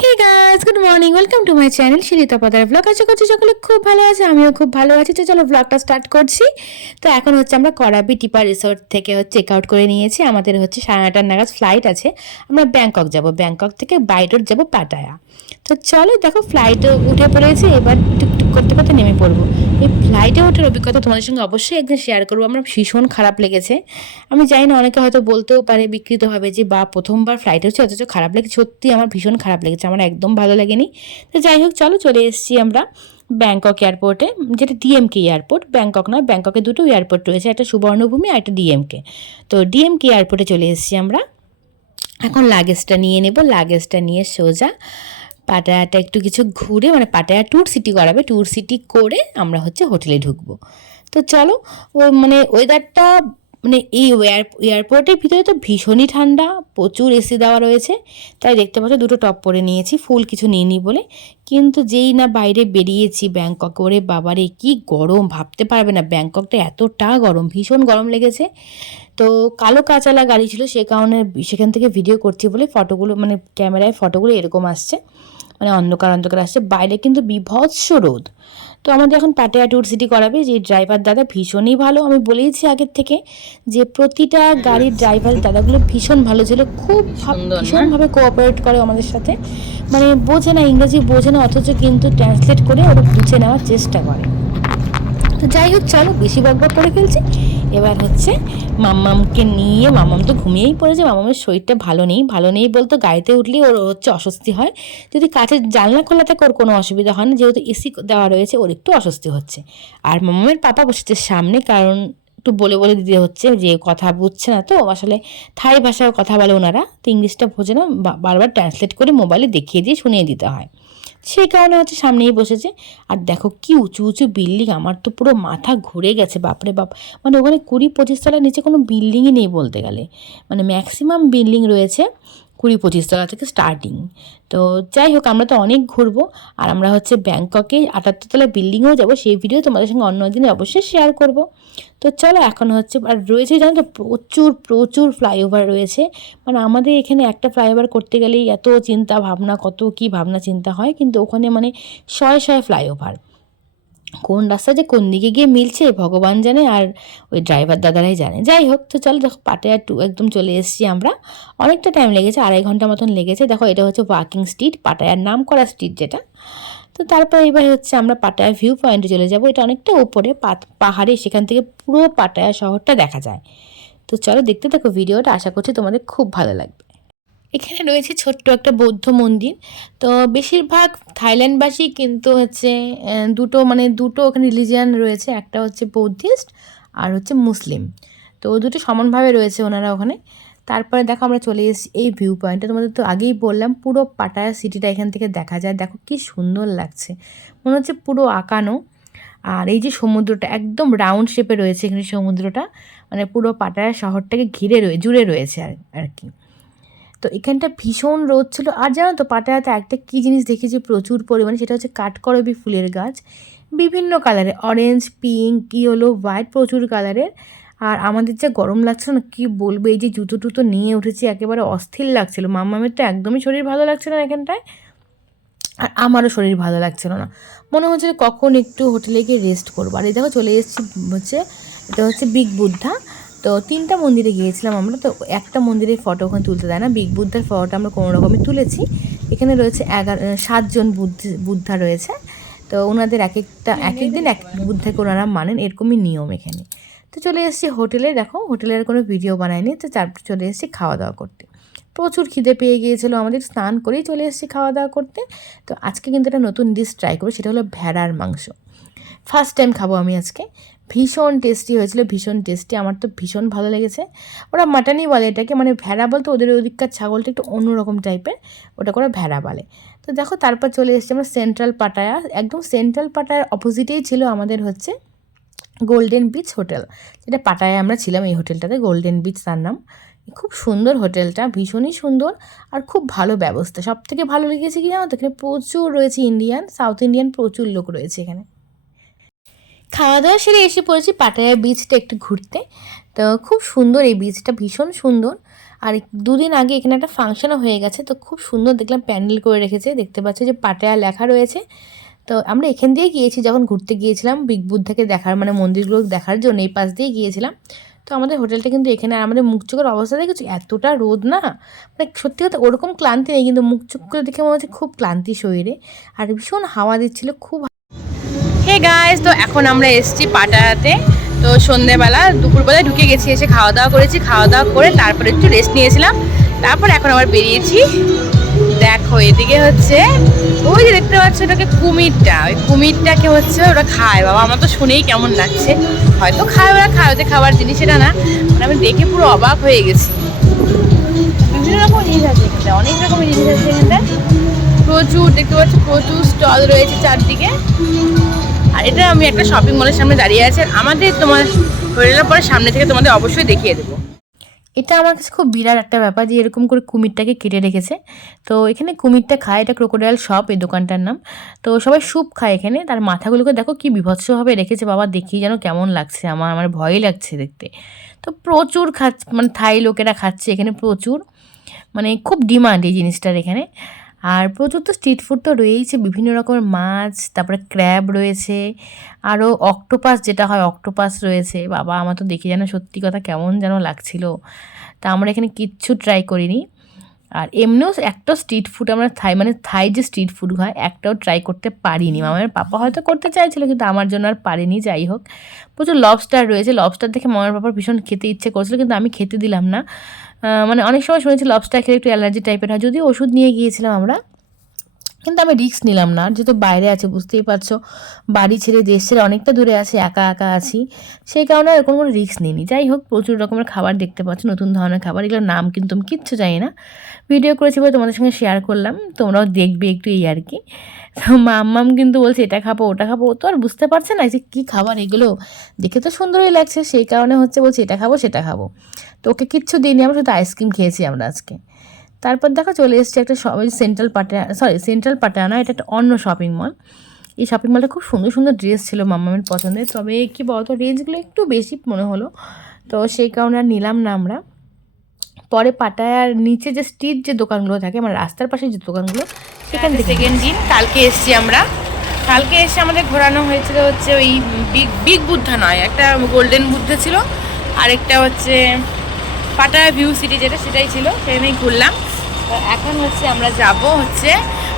Hey guys, good morning, welcome to my channel শিরিতা পাদার blog. আশা করছি সকলে খুব ভালো আছে, আমিও খুব ভালো আছি। তো চলো ব্লগটা স্টার্ট করছি। তো এখন হচ্ছে আমরা করাবি টিপা রিসোর্ট থেকে চেক আউট করে নিয়েছি। আমাদের হচ্ছে 9:30 নাগাদ ফ্লাইট আছে। আমরা ব্যাংকক যাব, ব্যাংকক থেকে বাই রোড যাব পাটায়া। তো চলো দেখো, ফ্লাইটে উঠে পড়েছি, এবার টুকটুক করতে করতে নেমে পড়বো। এই ফ্লাইটে ওঠার অভিজ্ঞতা তোমাদের সঙ্গে অবশ্যই একদিন শেয়ার করবো। আমার ভীষণ খারাপ লেগেছে। আমি জানি না, অনেকে হয়তো বলতেও পারে বিকৃত হবে যে বা প্রথমবার ফ্লাইটে হচ্ছে অথচ খারাপ লেগেছে। সত্যি আমার ভীষণ খারাপ লেগেছে, আমার একদম ভালো লাগেনি। তো যাই হোক, চলো চলে এসেছি আমরা ব্যাংকক এয়ারপোর্টে, যেটা ডিএমকে এয়ারপোর্ট, ব্যাংকক নয়। ব্যাংককে দুটো এয়ারপোর্ট রয়েছে, একটা সুবর্ণভূমি আর একটা ডিএমকে। তো ডিএমকে এয়ারপোর্টে চলে এসেছি আমরা। এখন লাগেজটা নিয়ে নেব, লাগেজটা নিয়ে সোজা পাটায়াটা একটু কিছু ঘুরে, মানে পাটায়া ট্যুর সিটি করাবে, ট্যুর সিটি করে আমরা হচ্ছে হোটেলে ঢুকবো। তো চলো, ও মানে ওয়েদারটা, মানে এই এয়ারপোর্টের ভিতরে তো ভীষণই ঠান্ডা, প্রচুর এসি দেওয়া রয়েছে। তাই দেখতে পাচ্ছ দুটো টপ পরে নিয়েছি, ফুল কিছু নিইনি বলে। কিন্তু যেই না বাইরে বেরিয়েছি ব্যাংকক, ওরে বাবারে কি গরম, ভাবতে পারবে না। ব্যাংককটা এতটা গরম, ভীষণ গরম লেগেছে। তো কালো কাঁচালা গাড়ি ছিল, সে কারণে সেখান থেকে ভিডিও করছি বলে ফটোগুলো, মানে ক্যামেরায় ফটোগুলো এরকম আসছে, মানে অন্ধকার অন্ধকার আসছে। বাইরে কিন্তু বীভৎস রোদ। তো আমাদের এখন পাটায়া ট্যুর সিটি করাবে। যে ড্রাইভার দাদা ভীষণই ভালো, আমি বলেইছি আগের থেকে যে প্রতিটা গাড়ির ড্রাইভার দাদাগুলো ভীষণ ভালো ছিল, খুব ভীষণভাবে কোঅপারেট করে আমাদের সাথে। মানে বোঝে না, ইংরেজি বোঝে না, অথচ কিন্তু ট্রান্সলেট করে ওরা বুঝে নেওয়ার চেষ্টা করে। তো যাই হোক, চলো বেশি বকবক করে ফেলছি। এবার হচ্ছে মাম্মামকে নিয়ে, মাম্মাম তো ঘুমিয়েই পড়েছে। মাম্মামের শরীরটা ভালো নেই, ভালো নেই বলতে গাড়িতে উঠলেই ওর হচ্ছে অস্বস্তি হয়। যদি কাছের জানলা খোলা থাকে ওর কোনো অসুবিধা হয় না, যেহেতু এসি দেওয়া রয়েছে ওর একটু অস্বস্তি হচ্ছে। আর মাম্মামের পাপা বসেছে সামনে, কারণ একটু বলে বলে দিতে হচ্ছে, যে কথা বুঝছে না তো আসলে, থাই ভাষায় কথা বলে ওনারা, তো ইংলিশটা বোঝে না, বারবার ট্রান্সলেট করে মোবাইলে দেখিয়ে দিয়ে শুনিয়ে দিতে হয়। সেই কারণে হচ্ছে সামনেই বসেছে। আর দেখো কি উঁচু উঁচু বিল্ডিং, আমার তো পুরো মাথা ঘুরে গেছে, বাপরে বাপ। মানে ওখানে 20-25 তলার নিচে কোনো বিল্ডিংই নেই বলতে গেলে, মানে ম্যাক্সিমাম বিল্ডিং রয়েছে 20-25 তলা থেকে স্টার্টিং। তো যাই হোক, আমরা তো অনেক ঘুরবো। আর আমরা হচ্ছে ব্যাংককে 78 তলা বিল্ডিংয়েও যাবো, সেই ভিডিও তোমাদের সঙ্গে অন্য দিনে অবশ্যই শেয়ার করব। তো চলো এখন হচ্ছে, আর রয়েছে জানো তো, প্রচুর প্রচুর ফ্লাইওভার রয়েছে। মানে আমাদের এখানে একটা ফ্লাইওভার করতে গেলেই এত চিন্তা ভাবনা, কত কি ভাবনা চিন্তা হয়, কিন্তু ওখানে মানে শয়ে শয়ে ফ্লাইওভার। কোন রাস্তা যে কোন দিকে গিয়ে মিলছে ভগবান জানে, আর ওই ড্রাইভার দাদারাই জানে। যাই হোক, তো চলো দেখো পাটায়া একদম চলে এসেছি আমরা। অনেকটা টাইম লেগেছে, 2.5 ঘন্টা মতন লেগেছে। দেখো এটা হচ্ছে ওয়াকিং স্ট্রিট, পাটায়ার নাম করা স্ট্রিট যেটা। তো তারপর এবার হচ্ছে আমরা পাটায়া ভিউ পয়েন্টে চলে যাব। এটা অনেকটা উপরে পাহাড়ে, সেখান থেকে পুরো পাটায়া শহরটা দেখা যায়। তো চলো দেখতে থাকো ভিডিওটা, আশা করছি তোমাদের খুব ভালো লাগবে। এখানে রয়েছে ছোট্ট একটা বৌদ্ধ মন্দির। তো বেশিরভাগ থাইল্যান্ডবাসী কিন্তু হচ্ছে দুটো ওখানে রিলিজিয়ান রয়েছে, একটা হচ্ছে বৌদ্ধিস্ট আর হচ্ছে মুসলিম। তো দুটো সমানভাবে রয়েছে ওনারা ওখানে। তারপরে দেখো আমরা চলে এসেছি এই ভিউ পয়েন্টে। তোমাদের তো আগেই বললাম পুরো পাটায়া সিটিটা এখান থেকে দেখা যায়। দেখো কি সুন্দর লাগছে, মনে হচ্ছে পুরো আঁকানো। আর এই যে সমুদ্রটা একদম রাউন্ড শেপে রয়েছে এখানে সমুদ্রটা, মানে পুরো পাটায়া শহরটাকে জুড়ে রয়েছে আর কি। তো এখানটা ভীষণ রোদ ছিল। আর জানো তো পাটায়াতে একটা কী জিনিস দেখেছি প্রচুর পরিমাণে, সেটা হচ্ছে কাঠকরবী ফুলের গাছ, বিভিন্ন কালারের, অরেঞ্জ, পিঙ্ক, ইয়েলো, হোয়াইট, প্রচুর কালারের। আর আমাদের যা গরম লাগছিল না, কী বলবো, এই যে জুতো টুতো নিয়ে উঠেছি, একেবারে অস্থির লাগছিল। মাম্মামের তো একদমই শরীর ভালো লাগছিল না এখানটায়, আর আমারও শরীর ভালো লাগছিল না। মনে হচ্ছে কখন একটু হোটেলে গিয়ে রেস্ট করবো। আর এই দেখো চলে এসেছি হচ্ছে, এটা হচ্ছে বিগ বুদ্ধা। তো 3টা মন্দিরে গিয়েছিলাম আমরা। তো একটা মন্দিরের ফটো ওখানে তুলতে দেয় না, বিগ বুদ্ধার ফটোটা আমরা কোনো রকমে তুলেছি। এখানে রয়েছে 7জন বুদ্ধা রয়েছে। তো ওনাদের এক এক দিন এক বুদ্ধাকে ওনারা মানেন, এরকমই নিয়ম এখানে। তো চলে এসেছি হোটেলে। দেখো হোটেলের কোনো ভিডিও বানায়নি। তো তারপর চলে এসেছি খাওয়া দাওয়া করতে। প্রচুর খিদে পেয়ে গিয়েছিলো আমাদের, স্নান করেই চলে এসেছি খাওয়া দাওয়া করতে। তো আজকে কিন্তু একটা নতুন ডিশ ট্রাই করবো, সেটা হলো ভেড়ার মাংস। ফার্স্ট টাইম খাবো আমি আজকে। ভীষণ টেস্টি হয়েছিল, ভীষণ টেস্টি, আমার তো ভীষণ ভালো লেগেছে। ওরা মাটনই বলে এটাকে, মানে ভেড়া বলতে ওদের ওদিককার ছাগলটা একটু অন্যরকম টাইপের, ওটা করে ভেড়া বলে। তো দেখো তারপর চলে এসেছি আমরা সেন্ট্রাল পাটায়া। একদম সেন্ট্রাল পাটায়ার অপোজিটেই ছিল আমাদের হচ্ছে গোল্ডেন বিচ হোটেল, যেটা পাটায়ায় আমরা ছিলাম। এই হোটেলটাতে গোল্ডেন বিচ তার নাম। খুব সুন্দর হোটেলটা, ভীষণই সুন্দর, আর খুব ভালো ব্যবস্থা। সব থেকে ভালো লেগেছে কি জানো তো, এখানে প্রচুর রয়েছে ইন্ডিয়ান, সাউথ ইন্ডিয়ান প্রচুর লোক রয়েছে এখানে। খাওয়া দাওয়া সেরে এসে পড়েছি পাটায়া বিচটা একটু ঘুরতে। তো খুব সুন্দর এই বিচটা, ভীষণ সুন্দর। আর 2 দিন আগে এখানে একটা ফাংশনও হয়ে গেছে, তো খুব সুন্দর দেখলাম প্যান্ডেল করে রেখেছে। দেখতে পাচ্ছ যে পাটায়া লেখা রয়েছে। তো আমরা এখান দিয়ে গিয়েছি যখন ঘুরতে গিয়েছিলাম বিগ বুদ্ধাকে দেখার, মানে মন্দিরগুলো দেখার জন্য এই পাশ দিয়ে গিয়েছিলাম। তো আমাদের হোটেলটা কিন্তু এখানে, আর আমাদের মুখ চোখের অবস্থা দেখেছি, এতটা রোদ না, মানে সত্যি কথা ওরকম ক্লান্তি নেই, কিন্তু মুখ চোখ করে দেখে মনে হচ্ছে খুব ক্লান্তি শরীরে, আর ভীষণ হাওয়া দিচ্ছিল খুব। হে গাইস, তো এখন আমরা এসেছি পাটায়াতে। তো সন্ধ্যেবেলা দুপুরবেলায় ঢুকে গেছি, এসে খাওয়া দাওয়া করেছি, খাওয়া দাওয়া করে তারপরে একটু রেস্ট নিয়েছিলাম, তারপর এখন আবার বেরিয়েছি। দেখো এদিকে হচ্ছে ওই যে দেখতে পাচ্ছ ওটাকে কুমিরটা, ওই কুমিরটাকে হচ্ছে ওরা খায়। বাবা আমার তো শুনেই কেমন লাগছে, হয়তো খায়, ওরা খায়, ওদের খাবার জিনিস এটা না, মানে আমি দেখে পুরো অবাক হয়ে গেছি। বিভিন্ন রকম জিনিস আছে এখানটা, অনেক রকমের জিনিস আছে এখানটা, প্রচুর দেখতে পাচ্ছি, প্রচুর স্টল রয়েছে চারদিকে। আর এটা আমি একটা শপিং মলের সামনে দাঁড়িয়ে আছি, আমাদের তোমার হোটেলের পরে সামনে থেকে তোমাদের অবশ্যই দেখিয়ে দেবো। এটা আমার কাছে খুব বিরাট একটা ব্যাপার যে এরকম করে কুমিরটাকে কেটে রেখেছে। তো এখানে কুমিরটা খায়, এটা ক্রোকোডাইল শপ এই দোকানটার নাম। তো সবাই স্যুপ খায় এখানে, তার মাথাগুলোকে দেখো কি বিভৎসভাবে রেখেছে, বাবা দেখি যেন কেমন লাগছে, আমার ভয়ই লাগছে দেখতে। তো প্রচুর খাচ্ছে, মানে থাই লোকেরা খাচ্ছে এখানে প্রচুর, মানে খুব ডিমান্ড এই জিনিসটার এখানে। আর প্রচুর তো স্ট্রিট ফুড তো রয়েইছে, বিভিন্ন রকমের মাছ, তারপরে ক্র্যাব রয়েছে, আরও অক্টোপাস যেটা হয় অক্টোপাস রয়েছে। বাবা আমার তো দেখে যেন সত্যি কথা কেমন যেন লাগছিল। তা আমরা এখানে কিচ্ছু ট্রাই করিনি। আর এমনিও একটা স্ট্রিট ফুড আমরা থাই যে স্ট্রিট ফুড হয় একটাও ট্রাই করতে পারিনি। মামার পাপা হয়তো করতে চাইছিল, কিন্তু আমার জন্য আর পারিনি। যাই হোক, প্রচুর লবস্টার রয়েছে, লবস্টার দেখে মামার পাপার ভীষণ খেতে ইচ্ছে করছিল, কিন্তু আমি খেতে দিলাম না। মানে অনেক সময় শুনেছি লবস্টার খেলে একটু অ্যালার্জি টাইপের হয়, যদিও ওষুধ নিয়ে গিয়েছিলাম আমরা, কিন্তু আমি রিস্ক নিলাম না, যেহেতু বাইরে আছে বুঝতেই পারছো, বাড়ি ছেড়ে দেশ ছেড়ে অনেকটা দূরে আছে, একা একা আছি, সেই কারণে এরকম কোনো রিস্ক নিইনি। যাই হোক, প্রচুর রকমের খাবার দেখতে পাচ্ছ, নতুন ধরনের খাবার, এগুলোর নাম কিন্তু আমি কিচ্ছু জানি না, ভিডিও করেছি বলে তোমাদের সঙ্গে শেয়ার করলাম, তোমরাও দেখবে একটু এই আর কি। তো মাম্মাম কিন্তু বলছে এটা খাবো ওটা খাবো, ও তো আর বুঝতে পারছে না যে কী খাবার এগুলো, দেখে তো সুন্দরই লাগছে, সেই কারণে হচ্ছে বলছে এটা খাবো সেটা খাবো। তো ওকে কিচ্ছু দিইনি, আমরা শুধু আইসক্রিম খেয়েছি আমরা আজকে। তারপর দেখো চলে এসেছে একটা সেন্ট্রাল পাটায়া না, এটা একটা অন্য শপিং মল। এই শপিং মলে খুব সুন্দর সুন্দর ড্রেস ছিল মাম্মামের পছন্দের, তবে কি বলতো রেঞ্জগুলো একটু বেশি মনে হলো, তো সেই কারণে আর নিলাম না আমরা। পরে পাটায়ার নিচে যে স্ট্রিট যে দোকানগুলো থাকে, মানে রাস্তার পাশে যে দোকানগুলো, সেখান থেকে সেকেন্ড দিন কালকে এসেছি আমরা। কালকে এসে আমাদের ঘোরানো হয়েছিল হচ্ছে ওই বিগ বুদ্ধা নয়, একটা গোল্ডেন বুদ্ধা ছিল, আরেকটা হচ্ছে পাটায়া ভিউ সিটি যেটা, সেটাই ছিল, সেখানেই ঘুরলাম। এখন হচ্ছে আমরা যাব হচ্ছে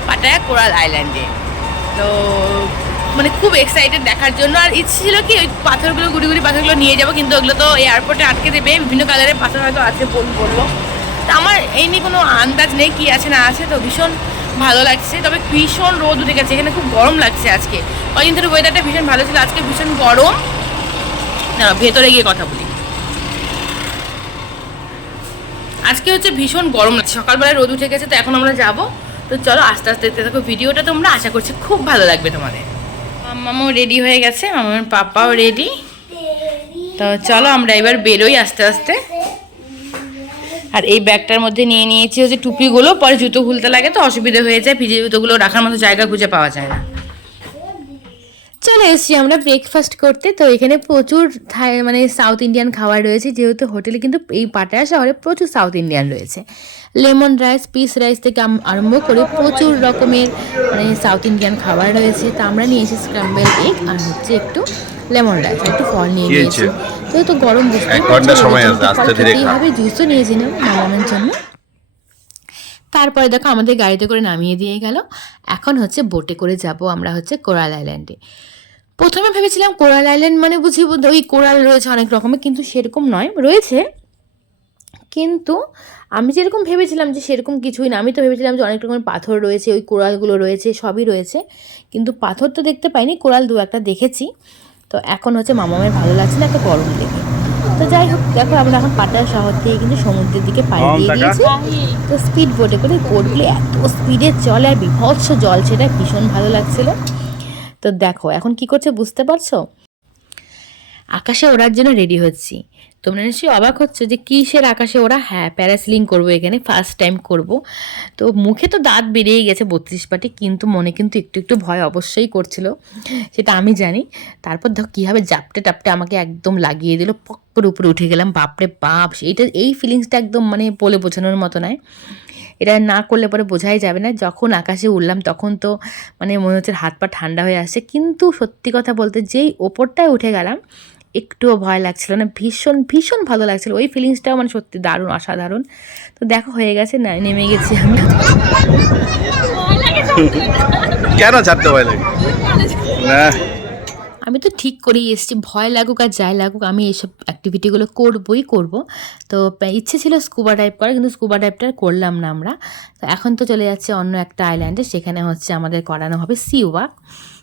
পাটায়া কোরাল আইল্যান্ডে। তো মানে খুব এক্সাইটেড দেখার জন্য, আর ইচ্ছে ছিল কি ওই পাথরগুলো গুড়ি পাথরগুলো নিয়ে যাবো, কিন্তু ওগুলো তো এয়ারপোর্টে আটকে দেবে, বিভিন্ন কালারের পাথর হয়তো আছে বললো। তো আমার এই নিয়ে কোনো আন্দাজ নেই কী আছে না আছে, তো ভীষণ ভালো লাগছে, তবে ভীষণ রোদ উঠে গেছে, এখানে খুব গরম লাগছে আজকে, কদিন ধরে ওয়েদারটা ভীষণ ভালো ছিল, আজকে ভীষণ গরম। না ভেতরে গিয়ে কথা বলি, আজকে হচ্ছে ভীষণ গরম লাগছে, সকালবেলায় রোদ উঠে গেছে, তো এখন আমরা যাব। তো চলো আস্তে আস্তে দেখতে থাকো ভিডিওটা, তোমরা আশা করছি খুব ভালো লাগবে তোমাদের। মামাও রেডি হয়ে গেছে, মামার পাপাও রেডি, তো চলো আমরা এবার বেরোই আস্তে আস্তে। আর এই ব্যাগটার মধ্যে নিয়ে নিয়েছি হচ্ছে টুপিগুলো, পরে জুতো খুলতে লাগে তো অসুবিধা হয়ে যায়, ভিজে জুতোগুলো রাখার মতো জায়গা খুঁজে পাওয়া যায় না। চলে এসেছি আমরা ব্রেকফাস্ট করতে। তো এখানে প্রচুর মানে সাউথ ইন্ডিয়ান খাবার রয়েছে, যেহেতু হোটেলে কিন্তু এই পাটায়া শহরে প্রচুর সাউথ ইন্ডিয়ান রয়েছে, লেমন রাইস, পিস রাইস থেকে আরম্ভ করে প্রচুর রকমের মানে সাউথ ইন্ডিয়ান খাবার রয়েছে। তো আমরা নিয়েছি স্ক্রাম্বেল এগ আর হচ্ছে একটু লেমন রাইস, একটু ফল নিয়ে নিয়েছি, যেহেতু গরম বুঝতেই হবে, জুসও নিয়েছিলাম মামামের জন্য। তারপরে দেখো আমাদের গাড়িতে করে নামিয়ে দিয়ে গেল, এখন হচ্ছে বোটে করে যাব আমরা হচ্ছে কোরাল আইল্যান্ডে। প্রথমে ভেবেছিলাম কোরাল আইল্যান্ড মানে বুঝি ওই কোরাল রয়েছে অনেক রকমের, কিন্তু সেরকম নয়, রয়েছে কিন্তু আমি যেরকম ভেবেছিলাম যে সেরকম কিছুই না। আমি তো ভেবেছিলাম যে অনেক রকমের পাথর রয়েছে, ওই কোরালগুলো রয়েছে, সবই রয়েছে, কিন্তু পাথর তো দেখতে পাইনি, কোরাল দু একটা দেখেছি। তো এখন হচ্ছে মামামের ভালো লাগছে না, একটা গরম দেখে। তো যাই হোক, দেখো আমরা এখন পাটায়া শহর থেকে কিন্তু সমুদ্রের দিকে পাড়ি দিয়ে দিয়েছি। তো স্পিড বোটে করে, বোটগুলো এত স্পিডে চলে আর বিভৎস জল, সেটা ভীষণ ভালো লাগছিল। তো দেখো এখন কি করছে বুঝতে পারছো, আকাশে ওড়ার জন্য রেডি হচ্ছি। তোমরা নিশ্চয়ই অবাক হচ্ছে যে কিসের আকাশে ওরা, হ্যাঁ প্যারাসিলিং করবো এখানে, ফার্স্ট টাইম করব। তো মুখে তো দাঁত বেরিয়ে গেছে 32 পাটি, কিন্তু মনে কিন্তু একটু একটু ভয় অবশ্যই করছিল, সেটা আমি জানি। তারপর দেখো কীভাবে জাপটে টাপটে আমাকে একদম লাগিয়ে দিল, পক করে উপরে উঠে গেলাম। বাপরে বাপ, এই ফিলিংসটা একদম মানে বলে বোঝানোর মতো নয়। এটা না করলে পরে বোঝাই যাবে না। যখন আকাশে উঠলাম তখন তো মানে মনে হচ্ছে হাত পা ঠান্ডা হয়ে আসছে, কিন্তু সত্যি কথা বলতে যেই ওপরটায় উঠে গেলাম একটুও ভয় লাগছিল না, ভীষণ ভীষণ ভালো লাগছিল। ওই ফিলিংসটাও মানে সত্যি দারুণ, অসাধারণ। তো দেখো হয়ে গেছে, না নেমে গেছি আমি। কেন ছাড়তে ভয় লাগে না? আমি তো ঠিক করেই এসেছি, ভয় লাগুক আর যাই লাগুক আমি এইসব অ্যাক্টিভিটিগুলো করবই করব। তো ইচ্ছে ছিল স্কুবা ডাইভ করার, কিন্তু স্কুবা ডাইভটা করলাম না আমরা। তো এখন তো চলে যাচ্ছে অন্য একটা আইল্যান্ডে, সেখানে হচ্ছে আমাদের করানো হবে সি ওয়াক।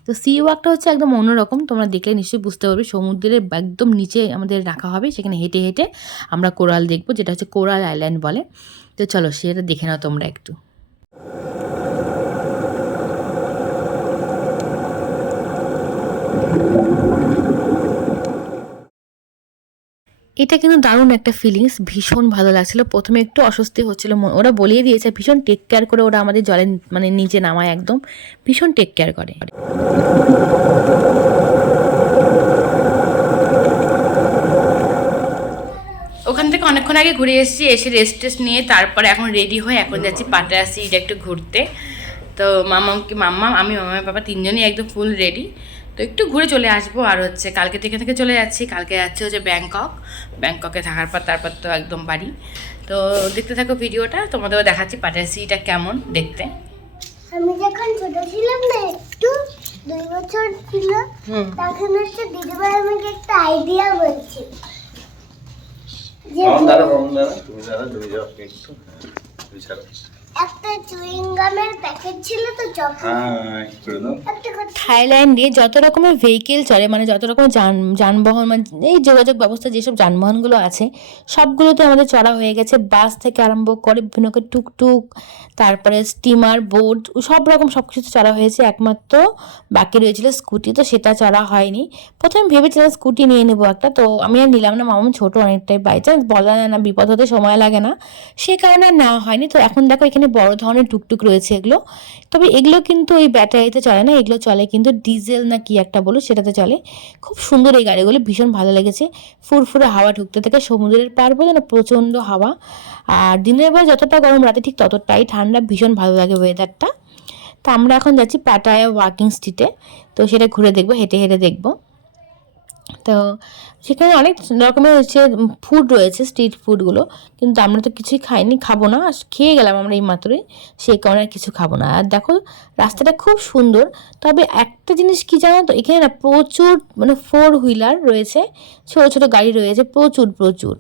তো সি ওয়াকটা হচ্ছে একদম অন্যরকম, তোমরা দেখলে নিশ্চয়ই বুঝতে পারবে। সমুদ্রের একদম নিচে আমাদের রাখা হবে, সেখানে হেঁটে হেঁটে আমরা কোরাল দেখবো, যেটা হচ্ছে কোরাল আইল্যান্ড বলে। তো চলো সেটা দেখে নাও তোমরা একটু। এটা কিন্তু দারুণ একটা ফিলিংস, ভীষণ ভালো লাগছিলো। প্রথমে একটু অস্বস্তি হচ্ছিলো, ওরা বলিয়ে দিয়েছে ভীষণ টেক কেয়ার করে ওরা আমাদের জলে মানে নিচে নামায়, একদম ভীষণ টেক কেয়ার করে। ওখান থেকে অনেকক্ষণ আগে ঘুরে এসেছি, এসে রেস্ট টেস্ট নিয়ে তারপরে এখন রেডি হয়ে এখন যাচ্ছি পাটায়াসি এটা একটু ঘুরতে। তো মাম্মা আমি বাবা তিনজনই একদম ফুল রেডি। তো একটু ঘুরে চলে আসবো, আর হচ্ছে কালকে থেকে চলে যাচ্ছি। কালকে যাচ্ছে হচ্ছে ব্যাংককে থাকার পর তারপর তো একদম বাড়ি। তো দেখতে থাকো ভিডিওটা, তোমাদেরও দেখাচ্ছি পাটায়াসিটা কেমন দেখতে। আমি যখন ছোট ছিলাম না, একটু 2 বছর ছিল, তখন হচ্ছে দিদিভাই আমাকে একটা আইডিয়া বলছিল যে তুমি যাও একটু, একটা চুইং গামের প্যাকেট ছিল, তো যখন থাইল্যান্ডে যত রকমের ভেহিকেল চলে, মানে যত রকমের যানবাহন, মানে এই যোগাযোগ ব্যবস্থা যেসব যানবাহনগুলো আছে সবগুলোতে আমাদের চড়া হয়ে গেছে। বাস থেকে আরম্ভ করে বিভিন্ন টুকটুক, তারপরে স্টিমার, বোট, সব রকম সব কিছু চড়া হয়েছে। একমাত্র বাকি রয়েছিল স্কুটি, তো সেটা চড়া হয়নি। প্রথমে ভেবেছিলাম স্কুটি নিয়ে নেবো একটা, তো আমি আর নিলাম না, মামা ছোটো অনেকটাই, বাই চান্স বলা যায় না, বিপদ হতে সময় লাগে না, সে কারণে আর নেওয়া হয়নি। তো এখন দেখো এখানে বড় ধরনের টুকটুক রয়েছে এগুলো, তবে এগুলো কিন্তু ওই ব্যাটারিতে চলে না, এগুলো চলে কিন্তু ডিজেল না কি একটা বলো সেটাতে চলে। খুব সুন্দর এই গাড়িগুলো, ভীষণ ভালো লেগেছে। ফুরফুরে হাওয়া ঢুকতে থেকে, সমুদ্রের পার বলে না প্রচণ্ড হাওয়া, আর দিনের বেলা যতটা গরম রাতে ঠিক ততটাই ঠান্ডা, ভীষণ ভালো লাগে ওয়েদারটা। তো আমরা এখন যাচ্ছি পাটায়া ওয়াকিং স্ট্রিটে, তো সেটা ঘুরে দেখবো, হেঁটে হেঁটে দেখবো। তো সেখানে অনেক রকমের হচ্ছে ফুড রয়েছে, স্ট্রিট ফুডগুলো, কিন্তু আমরা তো কিছুই খাইনি, খাবো না, খেয়ে গেলাম আমরা এই মাত্রই, সেই কারণে আর কিছু খাবো না। আর দেখো রাস্তাটা খুব সুন্দর, তবে একটা জিনিস কি জানো তো, এখানে না প্রচুর মানে 4 হুইলার রয়েছে, ছোটো ছোটো গাড়ি রয়েছে, প্রচুর প্রচুর।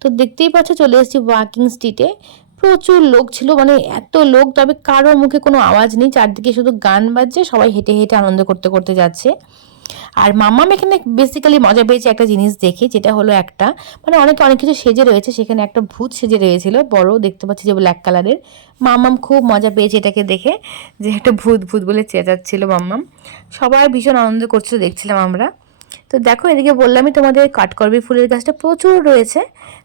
তো দেখতেই পাচ্ছ চলে এসেছি ওয়াকিং স্ট্রিটে, প্রচুর লোক ছিল, মানে এত লোক, তবে কারো মুখে কোনো আওয়াজ নেই, চারদিকে শুধু গান বাজছে, সবাই হেঁটে হেঁটে আনন্দ করতে করতে যাচ্ছে। আর মাম্মাম এখানে বেসিক্যালি মজা পেয়েছে একটা জিনিস দেখে, যেটা হলো একটা মানে অনেকে অনেক কিছু সেজে রয়েছে, সেখানে একটা ভূত সেজে রয়েছিল বড়, দেখতে পাচ্ছি যে ব্ল্যাক কালারের। মাম্মাম খুব মজা পেয়েছে এটাকে দেখে, যে একটা ভূত ভূত বলে চেঁচাচ্ছিল মাম্মাম। সবাই ভীষণ আনন্দ করছিল, দেখছিলাম আমরা। তো দেখো এদিকে বললামই তোমাদের কাঠকরবী ফুলের গাছটা প্রচুর রয়েছে,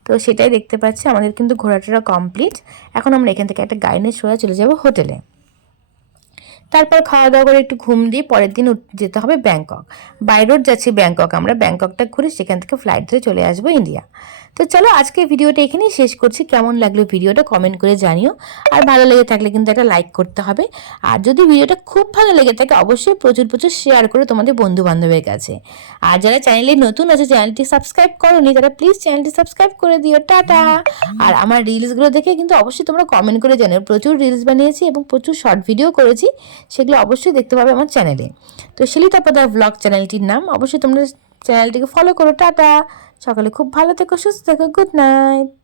তো সেটাই দেখতে পাচ্ছি। আমাদের কিন্তু ঘোরাটোরা কমপ্লিট, এখন আমরা এখান থেকে একটা গাড়ি নিয়ে সোজা চলে যাবো হোটেলে। তারপর খাওয়া দাওয়া করে একটু ঘুম দিয়ে পরের দিন যেতে হবে ব্যাংকক। বাই রোড যাচ্ছি ব্যাংকক, আমরা ব্যাংককটা ঘুরে সেখান থেকে ফ্লাইট ধরে চলে আসবো ইন্ডিয়া। তো চলো আজকে ভিডিওটা এখানেই শেষ করছি। কেমন লাগলো ভিডিওটা কমেন্ট করে জানিও, আর ভালো লেগে থাকলে কিন্তু একটা লাইক করতে হবে। আর যদি ভিডিওটা খুব ভালো লেগে থাকে অবশ্যই প্রচুর প্রচুর শেয়ার করে তোমাদের বন্ধু বান্ধবের কাছে। আর যারা চ্যানেলে নতুন আছে, চ্যানেলটি সাবস্ক্রাইব করোনি, তারা প্লিজ চ্যানেলটি সাবস্ক্রাইব করে দিও। টাটা। আর আমার রিলসগুলো দেখে কিন্তু অবশ্যই তোমরা কমেন্ট করে জানিও, প্রচুর রিলস বানিয়েছি এবং প্রচুর শর্ট ভিডিও করেছি, সেগুলো অবশ্যই দেখতে পাবে আমার চ্যানেলে। তো শিলিতা পাদার ব্লগ চ্যানেলটির নাম, অবশ্যই তোমরা চ্যানেলটিকে ফলো করো। টাটা। সকালে খুব ভালো থেকো, সুস্থ থেকো, গুড নাইট।